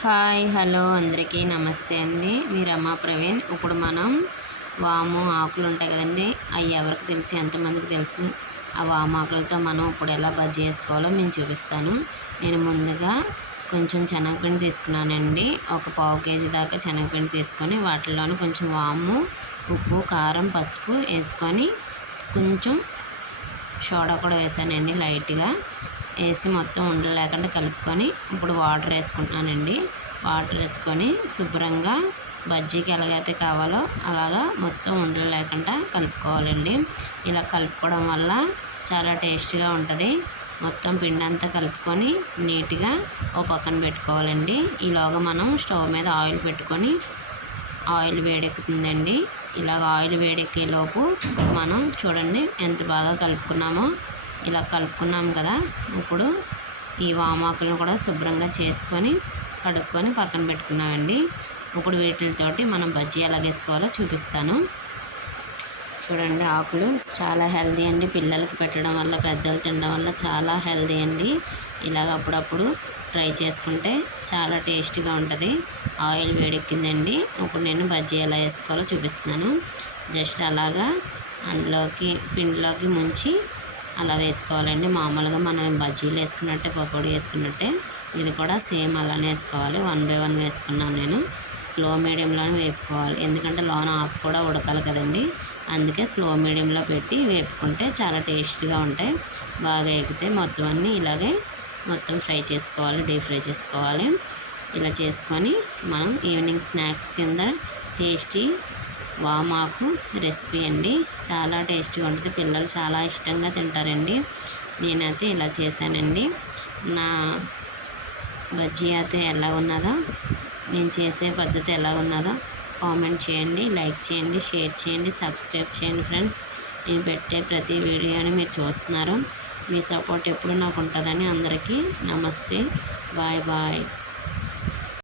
Hi hello అందరికీ నమస్తే అండి. మీ రమా ప్రవీణ్. ఇప్పుడు మనం వాము ఆకులు ఉంటాయి కదండి. అవి ఎవరికి తెలిసి ఎంతమందికి తెలుసు? ఆ వాము ఆకులతో మనం ఇప్పుడు ఎలా బజ్జీ చేసుకోవాలో నేను చూపిస్తాను. నేను ముందుగా కొంచెం శనగపిండి తీసుకున్నానండి. ఒక పావు కేజీ దాకా శనగపిండి తీసుకొని వాటిలోని కొంచెం వాము ఉప్పు కారం పసుపు వేసుకొని కొంచెం సోడా కూడా వేసానండి లైట్గా. వేసి మొత్తం ఉండలు లేకుండా కలుపుకొని ఇప్పుడు వాటర్ వేసుకుంటున్నానండి. వాటర్ వేసుకొని శుభ్రంగా బజ్జీకి ఎలాగైతే కావాలో అలాగా మొత్తం ఉండలు లేకుండా కలుపుకోవాలండి. ఇలా కలుపుకోవడం వల్ల చాలా టేస్టీగా ఉంటుంది. మొత్తం పిండి అంతా కలుపుకొని నీట్గా ఓ పక్కన పెట్టుకోవాలండి. ఈలోగా మనం స్టవ్ మీద ఆయిల్ పెట్టుకొని ఆయిల్ వేడెక్కుతుందండి. ఇలాగ ఆయిల్ వేడెక్కేలోపు మనం చూడండి ఎంత బాగా కలుపుకున్నామో. ఇలా కలుపుకున్నాం కదా. ఇప్పుడు ఈ వామాకులను కూడా శుభ్రంగా చేసుకొని కడుక్కొని పక్కన పెట్టుకున్నామండి. ఇప్పుడు వీటితోటి మనం బజ్జీ ఎలా వేసుకోవాలో చూపిస్తాను. చూడండి ఆకులు చాలా హెల్దీ అండి. పిల్లలకి పెట్టడం వల్ల పెద్దలు తినడం వల్ల చాలా హెల్దీ అండి. ఇలాగ అప్పుడప్పుడు ట్రై చేసుకుంటే చాలా టేస్టీగా ఉంటుంది. ఆయిల్ వేడెక్కిందండి. ఇప్పుడు నేను బజ్జీ ఎలా వేసుకోవాలో చూపిస్తున్నాను. జస్ట్ అలాగా అందులోకి పిండిలోకి ముంచి అలా వేసుకోవాలండి. మామూలుగా మనం బజ్జీలు వేసుకున్నట్టే పకోడీ వేసుకున్నట్టే ఇది కూడా సేమ్ అలానే వేసుకోవాలి. వన్ బై వన్ వేసుకున్నాను నేను. స్లో మీడియంలోనే వేపుకోవాలి. ఎందుకంటే లోన ఆకు కూడా ఉడకాలి కదండి. అందుకే స్లో మీడియంలో పెట్టి వేపుకుంటే చాలా టేస్టీగా ఉంటాయి. బాగా ఎగితే మొత్తం అన్నీ ఇలాగే మొత్తం ఫ్రై చేసుకోవాలి డీప్ ఫ్రై చేసుకోవాలి. ఇలా చేసుకొని మనం ఈవినింగ్ స్నాక్స్ కింద టేస్టీ వామాకు రెసిపీ అండి. చాలా టేస్టీగా ఉంటుంది. పిల్లలు చాలా ఇష్టంగా తింటారండి. నేనైతే ఇలా చేశానండి. నా బజ్జీ అయితే ఎలా ఉన్నదో నేను చేసే పద్ధతి ఎలా ఉన్నదో కామెంట్ చేయండి లైక్ చేయండి షేర్ చేయండి సబ్స్క్రైబ్ చేయండి ఫ్రెండ్స్. నేను పెట్టే ప్రతి వీడియోని మీరు చూస్తున్నారు. మీ సపోర్ట్ ఎప్పుడు నాకు ఉంటుందని అందరికీ నమస్తే. Bye bye.